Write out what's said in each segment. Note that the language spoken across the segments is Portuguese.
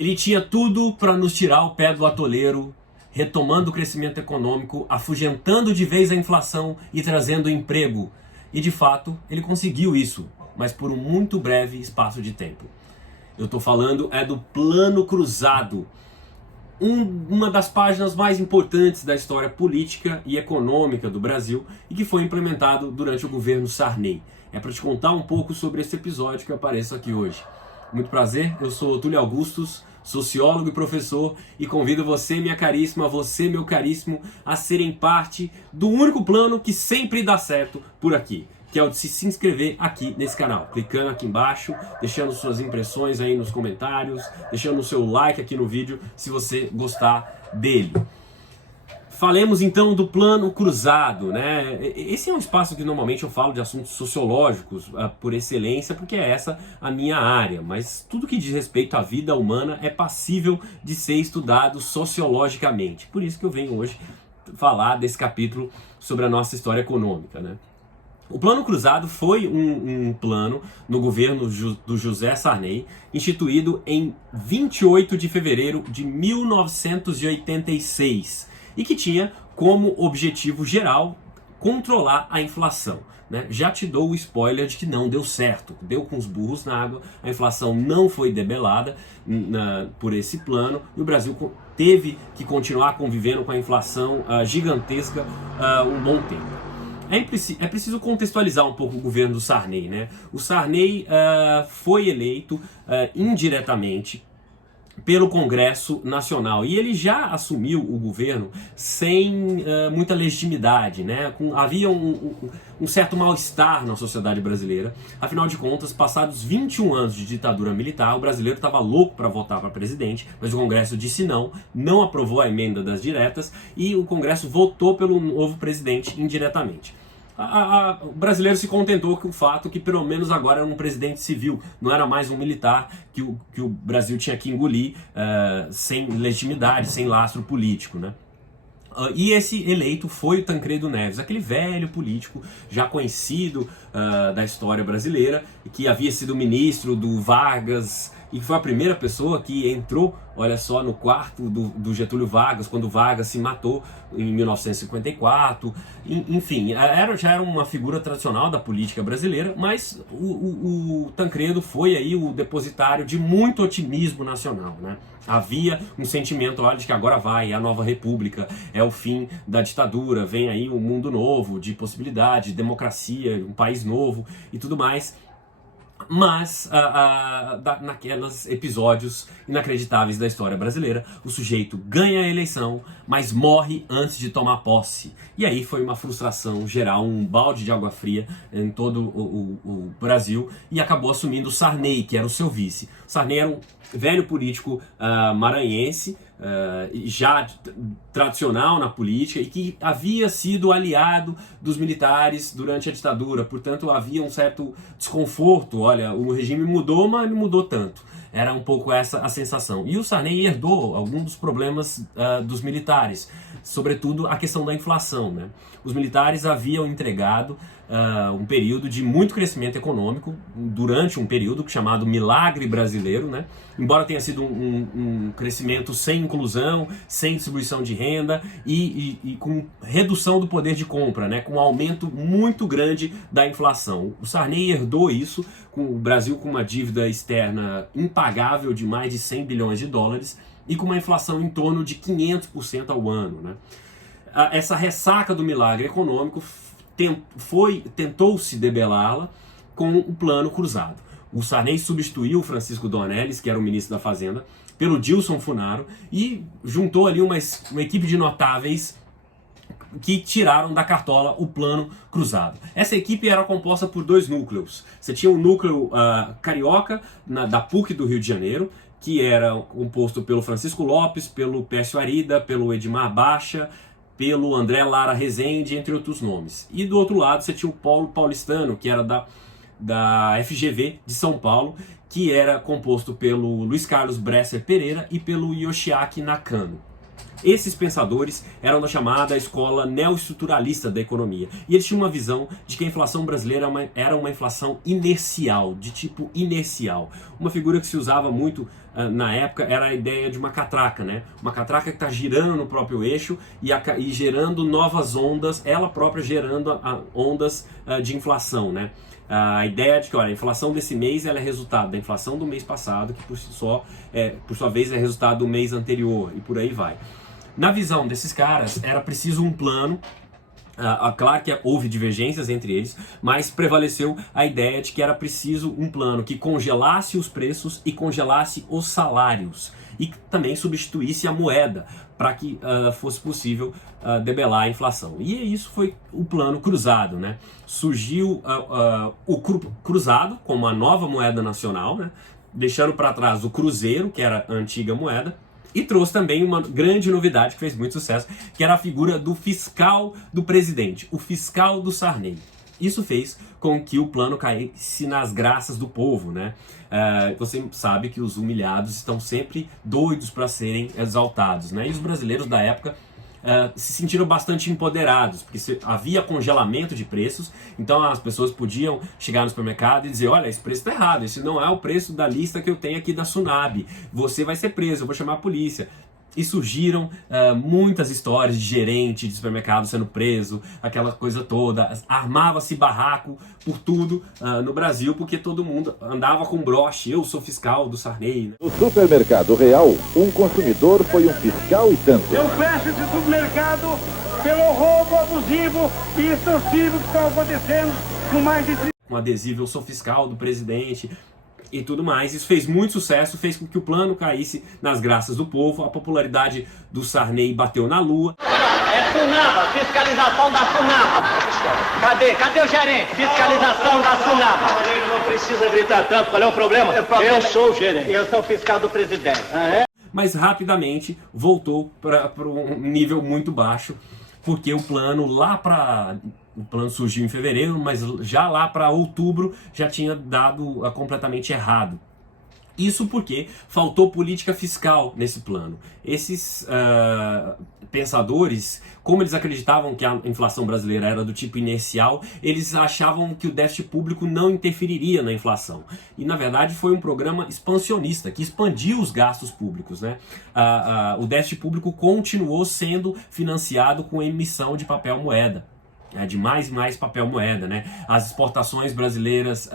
Ele tinha tudo para nos tirar o pé do atoleiro, retomando o crescimento econômico, afugentando de vez a inflação e trazendo emprego. E de fato, ele conseguiu isso, mas por um muito breve espaço de tempo. Eu estou falando do Plano Cruzado, uma das páginas mais importantes da história política e econômica do Brasil e que foi implementado durante o governo Sarney. É para te contar um pouco sobre esse episódio que eu apareço aqui hoje. Muito prazer, eu sou Túlio Augustus, sociólogo e professor, e convido você, minha caríssima, você, meu caríssimo, a serem parte do único plano que sempre dá certo por aqui, que é o de se inscrever aqui nesse canal, clicando aqui embaixo, deixando suas impressões aí nos comentários, deixando o seu like aqui no vídeo se você gostar dele. Falemos então do Plano Cruzado, né? Esse é um espaço que normalmente eu falo de assuntos sociológicos por excelência, porque é essa a minha área, mas tudo que diz respeito à vida humana é passível de ser estudado sociologicamente. Por isso que eu venho hoje falar desse capítulo sobre a nossa história econômica, né? O Plano Cruzado foi um plano no governo do José Sarney, instituído em 28 de fevereiro de 1986, e que tinha como objetivo geral controlar a inflação, né? Já te dou o spoiler de que não deu certo, deu com os burros na água, a inflação não foi debelada por esse plano, e o Brasil teve que continuar convivendo com a inflação gigantesca um bom tempo. É preciso contextualizar um pouco o governo do Sarney, né? O Sarney foi eleito indiretamente pelo Congresso Nacional, e ele já assumiu o governo sem muita legitimidade, né? Havia um certo mal-estar na sociedade brasileira. Afinal de contas, passados 21 anos de ditadura militar, o brasileiro estava louco para votar para presidente, mas o Congresso disse não aprovou a emenda das diretas, e o Congresso votou pelo novo presidente indiretamente. O brasileiro se contentou com o fato que pelo menos agora era um presidente civil, não era mais um militar que o Brasil tinha que engolir sem legitimidade, sem lastro político, né? E esse eleito foi o Tancredo Neves, aquele velho político já conhecido da história brasileira, que havia sido ministro do Vargas, e foi a primeira pessoa que entrou, olha só, no quarto do Getúlio Vargas, quando Vargas se matou em 1954. Enfim, já era uma figura tradicional da política brasileira, mas o Tancredo foi aí o depositário de muito otimismo nacional, né? Havia um sentimento, olha, de que agora vai, é a nova república, é o fim da ditadura, vem aí um mundo novo de possibilidade, de democracia, um país novo e tudo mais. Mas, naqueles episódios inacreditáveis da história brasileira, o sujeito ganha a eleição, mas morre antes de tomar posse. E aí foi uma frustração geral, um balde de água fria em todo o Brasil, e acabou assumindo o Sarney, que era o seu vice. Sarney era um velho político maranhense, já tradicional na política, e que havia sido aliado dos militares durante a ditadura, portanto havia um certo desconforto. Olha, o regime mudou, mas não mudou tanto. Era um pouco essa a sensação. E o Sarney herdou alguns dos problemas dos militares, sobretudo a questão da inflação, né? Os militares haviam entregado um período de muito crescimento econômico durante um período chamado Milagre Brasileiro, né? Embora tenha sido um crescimento sem inclusão, sem distribuição de renda e com redução do poder de compra, né? Com um aumento muito grande da inflação. O Sarney herdou isso, com o Brasil com uma dívida externa impagável de mais de 100 bilhões de dólares e com uma inflação em torno de 500% ao ano, né? Essa ressaca do milagre econômico tentou-se debelá-la com o Plano Cruzado. O Sarney substituiu o Francisco Dornelles, que era o ministro da Fazenda, pelo Dilson Funaro, e juntou ali uma equipe de notáveis que tiraram da cartola o Plano Cruzado. Essa equipe era composta por dois núcleos. Você tinha um núcleo carioca, da PUC do Rio de Janeiro, que era composto pelo Francisco Lopes, pelo Pércio Arida, pelo Edmar Baixa, pelo André Lara Rezende, entre outros nomes. E do outro lado você tinha o Polo Paulistano, que era da FGV de São Paulo, que era composto pelo Luiz Carlos Bresser Pereira e pelo Yoshiaki Nakano. Esses pensadores eram da chamada escola neoestruturalista da economia. E eles tinham uma visão de que a inflação brasileira era uma inflação inercial, de tipo inercial. Uma figura que se usava muito na época era a ideia de uma catraca, né? Uma catraca que está girando no próprio eixo e gerando novas ondas, ela própria gerando ondas de inflação, né? A ideia de que, olha, a inflação desse mês ela é resultado da inflação do mês passado, que por sua vez é resultado do mês anterior, e por aí vai. Na visão desses caras, era preciso um plano. Claro que houve divergências entre eles, mas prevaleceu a ideia de que era preciso um plano que congelasse os preços e congelasse os salários e que também substituísse a moeda para que fosse possível debelar a inflação. E isso foi o plano cruzado, né? Surgiu o cruzado como a nova moeda nacional, né? Deixando para trás o cruzeiro, que era a antiga moeda. E trouxe também uma grande novidade que fez muito sucesso, que era a figura do fiscal do presidente, o fiscal do Sarney. Isso fez com que o plano caísse nas graças do povo, né? Você sabe que os humilhados estão sempre doidos para serem exaltados, né? E os brasileiros da época se sentiram bastante empoderados, porque havia congelamento de preços, então as pessoas podiam chegar no supermercado e dizer, olha, esse preço está errado, esse não é o preço da lista que eu tenho aqui da Sunab, você vai ser preso, eu vou chamar a polícia. E surgiram muitas histórias de gerente de supermercado sendo preso, aquela coisa toda. Armava-se barraco por tudo no Brasil, porque todo mundo andava com broche. Eu sou fiscal do Sarney. Né? No supermercado Real, um consumidor foi um fiscal e tanto. Eu fecho esse supermercado pelo roubo abusivo e extorsivo que está acontecendo com mais de 30... Um adesivo, eu sou fiscal do presidente. E tudo mais. Isso fez muito sucesso, fez com que o plano caísse nas graças do povo, a popularidade do Sarney bateu na lua. É Sunaba, fiscalização da Sunaba. Cadê o gerente? Fiscalização da Sunaba. Não precisa gritar tanto, qual é o problema? Eu sou o gerente. Eu sou fiscal do presidente. Mas rapidamente voltou para um nível muito baixo, porque o plano o plano surgiu em fevereiro, mas já lá para outubro já tinha dado completamente errado. Isso porque faltou política fiscal nesse plano. Esses pensadores, como eles acreditavam que a inflação brasileira era do tipo inercial, eles achavam que o déficit público não interferiria na inflação. E na verdade foi um programa expansionista, que expandiu os gastos públicos, né? O déficit público continuou sendo financiado com emissão de papel moeda. De mais e mais papel moeda, né? As exportações brasileiras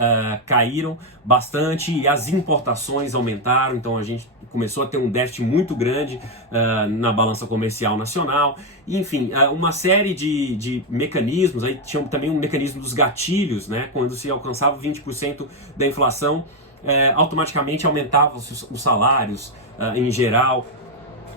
caíram bastante e as importações aumentaram, então a gente começou a ter um déficit muito grande na balança comercial nacional. Enfim, uma série de mecanismos, aí tinha também um mecanismo dos gatilhos, né? Quando se alcançava 20% da inflação, automaticamente aumentavam os salários em geral.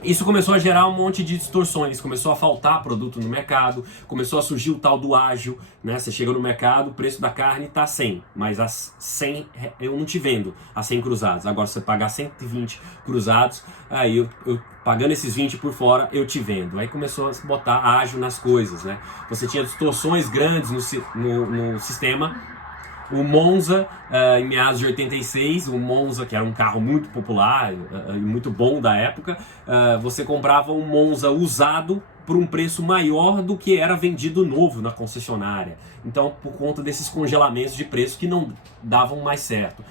Isso começou a gerar um monte de distorções, começou a faltar produto no mercado, começou a surgir o tal do ágio, né? Você chega no mercado, o preço da carne está 100, mas as 100 eu não te vendo, a 100 cruzados. Agora se você pagar 120 cruzados, aí eu pagando esses 20 por fora, eu te vendo. Aí começou a botar ágio nas coisas, né? Você tinha distorções grandes no sistema. O Monza, em meados de 86, o Monza, que era um carro muito popular e muito bom da época, você comprava um Monza usado por um preço maior do que era vendido novo na concessionária. Então, por conta desses congelamentos de preço que não davam mais certo.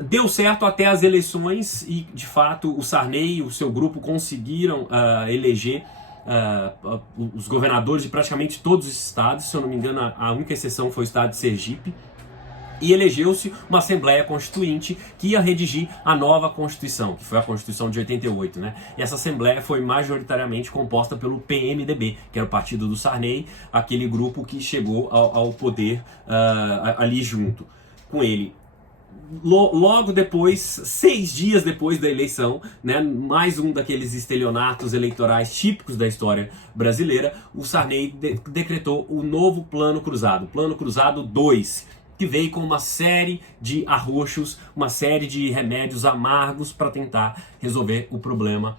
Deu certo até as eleições e, de fato, o Sarney e o seu grupo conseguiram eleger os governadores de praticamente todos os estados. Se eu não me engano, a única exceção foi o estado de Sergipe. E elegeu-se uma Assembleia Constituinte que ia redigir a nova Constituição, que foi a Constituição de 88, né? E essa Assembleia foi majoritariamente composta pelo PMDB, que era o partido do Sarney, aquele grupo que chegou ao poder ali junto com ele. Logo depois, 6 dias depois da eleição, né, mais um daqueles estelionatos eleitorais típicos da história brasileira, o Sarney decretou o novo Plano Cruzado, Plano Cruzado 2, que veio com uma série de arroxos, uma série de remédios amargos para tentar resolver o problema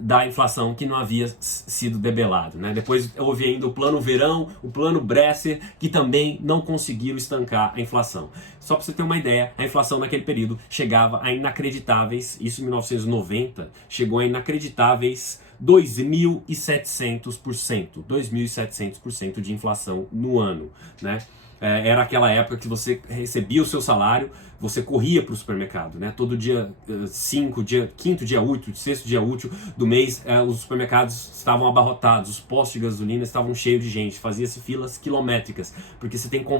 da inflação que não havia sido debelado, né? Depois houve ainda o plano verão, o plano Bresser, que também não conseguiram estancar a inflação. Só para você ter uma ideia, a inflação naquele período chegava a inacreditáveis, isso em 1990, chegou a inacreditáveis 2.700%, 2.700% de inflação no ano, né? Era aquela época que você recebia o seu salário, você corria para o supermercado, né? Todo dia 5, quinto dia útil, sexto dia útil do mês, os supermercados estavam abarrotados, os postos de gasolina estavam cheios de gente, fazia-se filas quilométricas, porque você tem que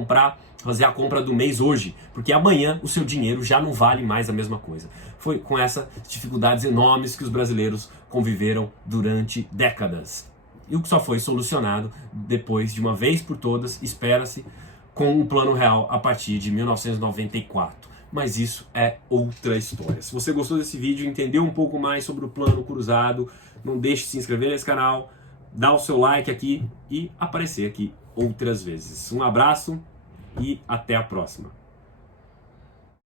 fazer a compra do mês hoje, porque amanhã o seu dinheiro já não vale mais a mesma coisa. Foi com essas dificuldades enormes que os brasileiros conviveram durante décadas. E o que só foi solucionado depois, de uma vez por todas, espera-se, com o Plano Real a partir de 1994. Mas isso é outra história. Se você gostou desse vídeo e entendeu um pouco mais sobre o Plano Cruzado, não deixe de se inscrever nesse canal, dar o seu like aqui e aparecer aqui outras vezes. Um abraço e até a próxima.